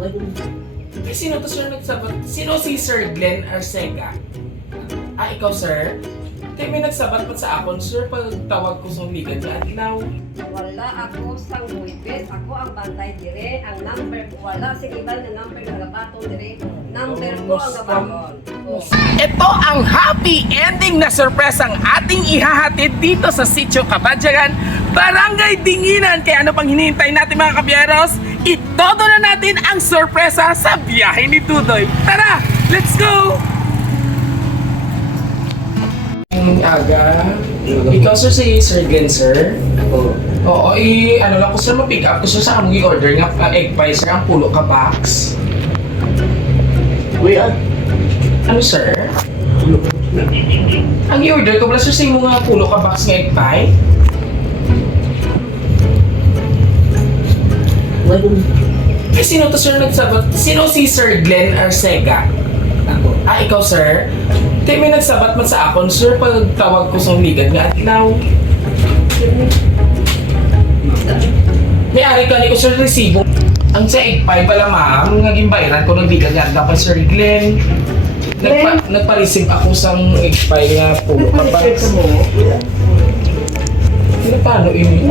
Eh, sino to, sir, nagsabat? Sino si Sir Glenn Arcega? Ah, ikaw, sir? Kaya may nagsabat pa sa akon, sir, pag tawag ko sa ligan na adlaw. Wala ako sang buwipit. Ako ang bantay dire. Ang number ko wala. Sige ba na number na gabatong dire. Number ko ang gabaton. Ito ang happy ending na sorpresang ating ihahatid dito sa Sitio Kabadyagan, Barangay Dinginan. Kaya ano pang hinihintay natin, mga kabyeros? Itodo na natin ang sorpresa sa biyahe ni Tudoy. Tara, let's go! Aga, ikaw, sir, si Sir Glenn, sir? Oo, ano lang ko, sir, ma-pick up ko, sir, sa kamong i-order nga egg pie, sir, ang pulo ka box. Ano, sir? Ang i-order ko pala, sir, sa yung mga pulo ka box nga egg pie? Eh, sino to, sir, nagsabat? Sino si Sir Glenn Arcega? Ah, ikaw, sir? Kaya may nagsabat man sa akon, sir, pag tawag ko sa ligan nga adlaw. May-ari ka ni ko, sir, resibo. Ang sa egg pie pala, ma'am, naging bayaran ko ng ligan nga adlaw pa, Sir Glenn. Nagpa-receive ako sa egg pie nga pulo ka ba? Paano ini?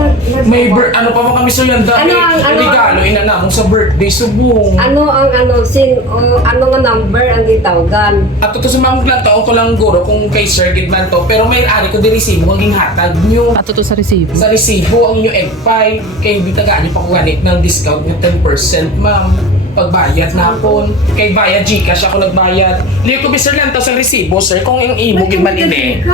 Ano pa ba kami, sir, yan dami? Regalo, inanamong sa birthday, subong. Ano nga number ang gitawagan? At ito sa mga lang taon ko lang guro kung kay Sir Gidman to, pero may ari ko din resibo ang hatag nyo. Ato to sa resibo? Sa resibo ang inyong egg pie, kay di tagaan nyo pa kung ganit ng discount ng 10%, ma'am. Pagbayad na ako, kay bayad Gcash ako nagbayad. Liyo ko, Sir, lang to sa resibo, sir, kung yung imo Gidman ini.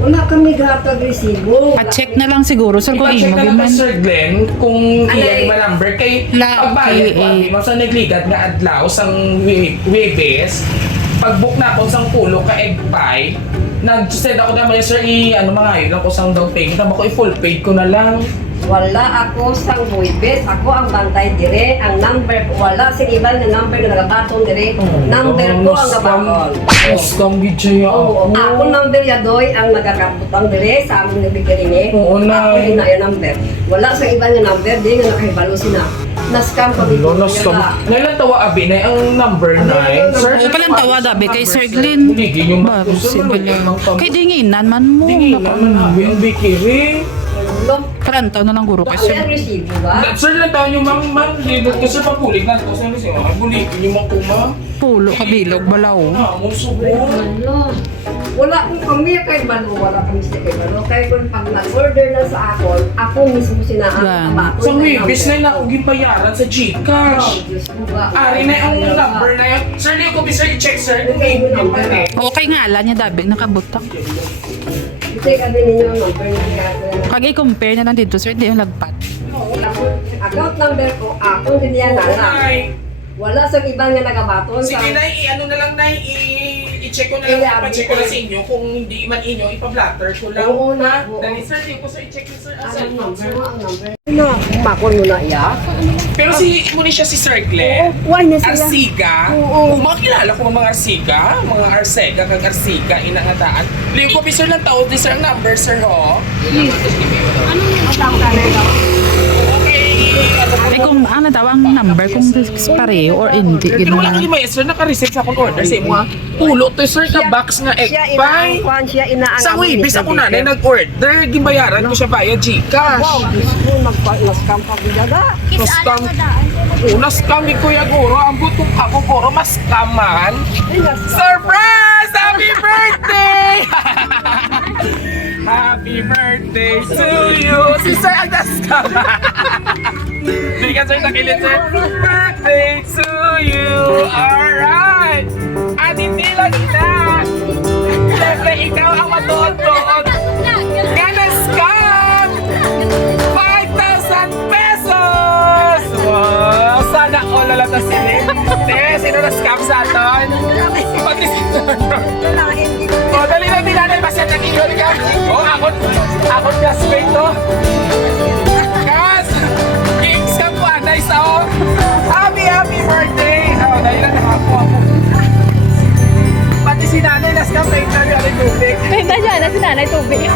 Wala kami gatag resibo. Pa-check na lang siguro sir kung Ipa-check imo na lang man. kay Sir Glenn kung iyan ba number kay pagbayad ko ang sa nagligat nga adlaw sang Webes. Pag-book na ako sang pulo ka egg pie, nag-send ako naman, sir, mga yun lang ko sang down payment. Tama ko, i-full paid ko na lang. Wala ako sang buwipit. Ako ang bantay dire. Ang number ko wala. Sige ba na number na gabatong dire. Number ko ang gabaton. Scam video yan. Ako number yadoy ang nagakaputang dire sa aming nabigay ni. Oo na. Ako ina yung number. Wala sa iba nga number di nga nakahibalo sina. Na-scam pa dito. Na-scam. Ngayon tawa abi na ang number 9. Sir, O palang tawad abi kay Sir Glenn. Hindi yung Ba, simple yan. Kay dinginan man mo. Hindi naman abi ang bikiri. Karantaw na lang guro kay Ano sir. yung resibo ba? Sir, lang tayo yung ma'am, libot ko sir, papulik na ito. Sir, ay bulikin yung mga kuma. Pulo kabilog balaw. Namon subo. Ano? Wala kong kami kay Balo. Wala kami sa kay Balo. Kaya kung pag nag-order na sa ako mismo sinaan Yan. kabaton. Sa Webes na ako gibayaran sa Gcash. Diyos ko ba? Ari na yung number na yun. Sir, liyo ko, sir, i-check, sir. Kung may number na eh. Okay nga ala niya dabi nakabutak. I-check kami ninyo ang number na gagawin. Kag i-compare na lang dito sir, di yung lagpat. Account number ko, akong din yan na lang. Wala sa iba nga nagabaton. Sige na, i-ano na lang na, i-check ko na lang, ipa-check ko lang sa inyo. Kung hindi man inyo, ipa-blatter ko lang. Oo na. Dali, sir, liyo ko, sir, i-check yun, sir. Ang Ang cellphone, number sir. mo, ang number. Ano? Pakon mo na iya? Pero muna siya si Sir Glenn. Why na sila? Arsiga. Oo. Kung makilala ko mga Arsiga, mga Arcega, kag Arsiga, inangataan. Liyo ko, sir, lang taon, sir, ang number, sir, ho. Okay, Ay kung ano daw ang number kung pareho or hindi Pero wala gano'n. kayo may sir, naka-receive sa akong order sa imo, ha? Pulo to, sir, ka box nga egg pie. Siya inaang Sa Webes ako na nag-order, gimbayaran ko siya via Gcash. Wow, Diyos ko, nag-scam pa bigada. Na-scam. Na-scam ni Kuya Guro, ang butong ako, Guro, mas-scaman. Surprise! Happy birthday! Happy birthday to you! Si Sir ang na-scam. Hindi ka, sir, nakilit, sir. Birthday to you! Alright! At hindi lang na! Siyempre, ikaw ang matuod-tuod. Nga na-scam! 5,000 pesos! Wow! Sana all lalata sila. Sino na-scam sa aton? Pati si O, dali na din natin. Basta nag-iyon ka. O, akon classmate to. Kas! King-scam po, anay sa o. Happy birthday! O, dali na nakapo ako. Pati si nanay na-scam na interview ang tubig. Pinta siya na si nanay tubig.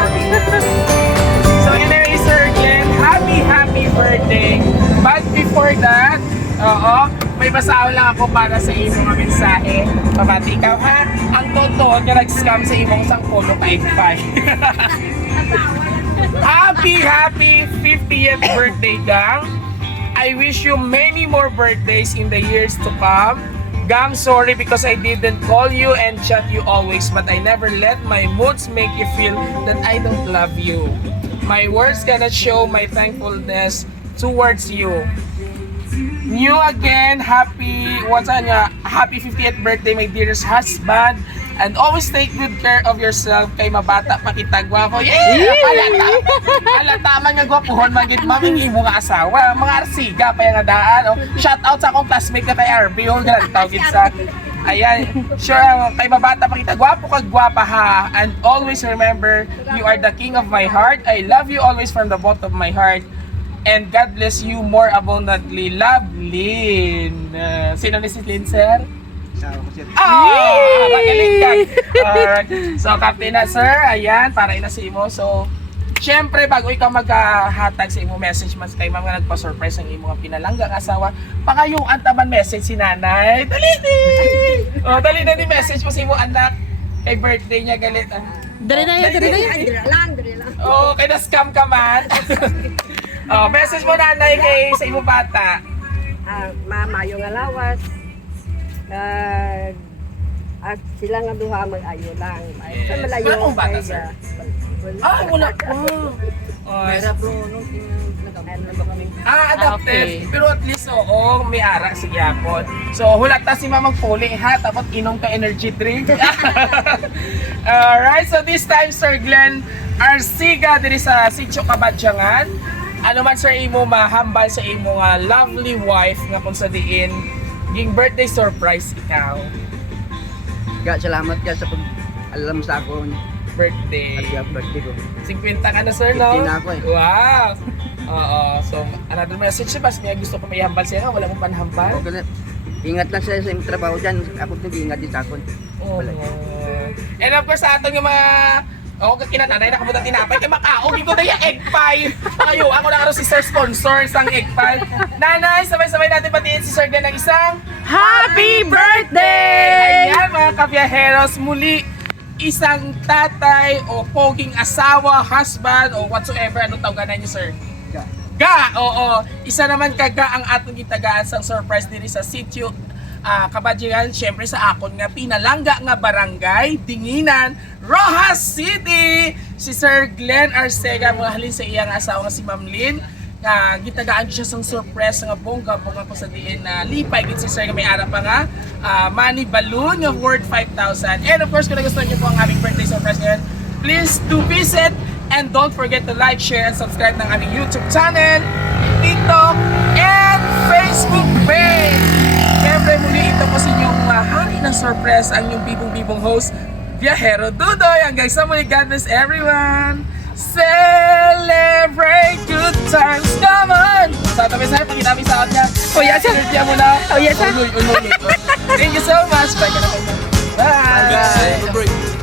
So anyway, Sir Glenn, happy birthday. But before before that, oo, may basahan lang ako para sa imo nga mensahe. Pabati ikaw ha. Ang totoo nga nag-scam sa imong sangkulo kay Pay. Happy 50th birthday, gang. I wish you many more birthdays in the years to come. Gang, sorry because I didn't call you and chat you always, but I never let my moods make you feel that I don't love you. My words cannot show my thankfulness towards you. New again, happy 50th birthday, my dearest husband. And always take good care of yourself kay mabata pa kita gwapo. Yeah! Alata man nga gwapuhon magit maming imo nga asawa. Mga arsiga pa yung daan. Oh. Shout out sa akong classmate na kay RB. Oh, ganun tawagin sa... Ayan, sure, kay mabata pa kita. Gwapo kag gwapa ha. And always remember, you are the king of my heart. I love you always from the bottom of my heart. And God bless you more abundantly. Love, Lynn. Sino ni si Lynn, sir? Magaling ka. Alright. So, Captain na, sir. Ayan, para inasi mo. So, syempre, bago ikaw maghahatag sa imo message, mas kay mga nagpa-surprise ang imo nga pinalanggang asawa, pakayong antaban message si nanay. Dali ni message mo sa imo anak. Kay birthday niya, galit. Dali na yan. Dili lang. Oo, kay na-scam ka man. Message mo nanay kay sa imo bata. Mama, yung alawas. At sila nga duha mag-ayo lang. Sa malayo Wala akong bata, sir. Wala pa. Meron bro, nung nagkakaroon kami. Adopted. Okay. Pero at least, oo, may ara sa gyapon. So, hulat ta si mamang puli ha, tapos inom ka energy drink. Alright, so this time, Sir Glenn Arsiga, diri sa Sitio Kabadyangan. Ano man, sir, imo mahambal sa imo nga lovely wife nga kung sa diin, yung birthday surprise ikaw. Salamat ka sa pag-alam sa ako. Birthday. Birthday ko. 50 ka na, sir, no? 50 na ako eh. Wow! Oo. So, another message siya, bas may gusto ko may hambal siya, wala mo panhambal? Okay na. Ingat lang sa imong trabaho dyan. Ako nag-iingat din sa akon. Oo. And of course, sa aton yung mga kinananay na kamuta tinapay, kay makaog ko na yung egg pie. Ngayon, ako na si Sir sponsor sang egg pie. Nanay, sabay-sabay natin patiin si Sir Glenn ng isang Happy birthday! Ayan mga kabiyaheros, muli isang tatay o poging asawa, husband o whatsoever, anong tawagan niyo, sir? Oo. Isa naman kaga ang atong gitagaan sang surprise diri sa Sitio Kabadyangan, syempre sa akon nga pinalangga nga barangay, Dinginan, Rojas City. Si Sir Glenn Arcega, mga halin sa iyang asawa nga si Ma'am Lynn. Gitagaan siya sang surprise nga bongga ko sa diin na lipay gid si Sir nga may ara pa nga money balloon nga worth 5,000. And of course, kung nagustuhan niyo po ang aming birthday surprise ngayon, please do visit and don't forget to like, share, and subscribe ng aming YouTube channel, TikTok, and Facebook page. Siyempre muli ito po sa inyong hari ng surprise ang inyong bibong-bibong host, Viajero Dudoy. Hanggang sa muli, God bless everyone. Celebrate good times, come on! Sa tabi sa'yo, pakita sa akin niya. Oh yes, sinertya mo na. Oh yes, Uloy. Thank you so much. Bye ka na kayo. Bye! Celebrate.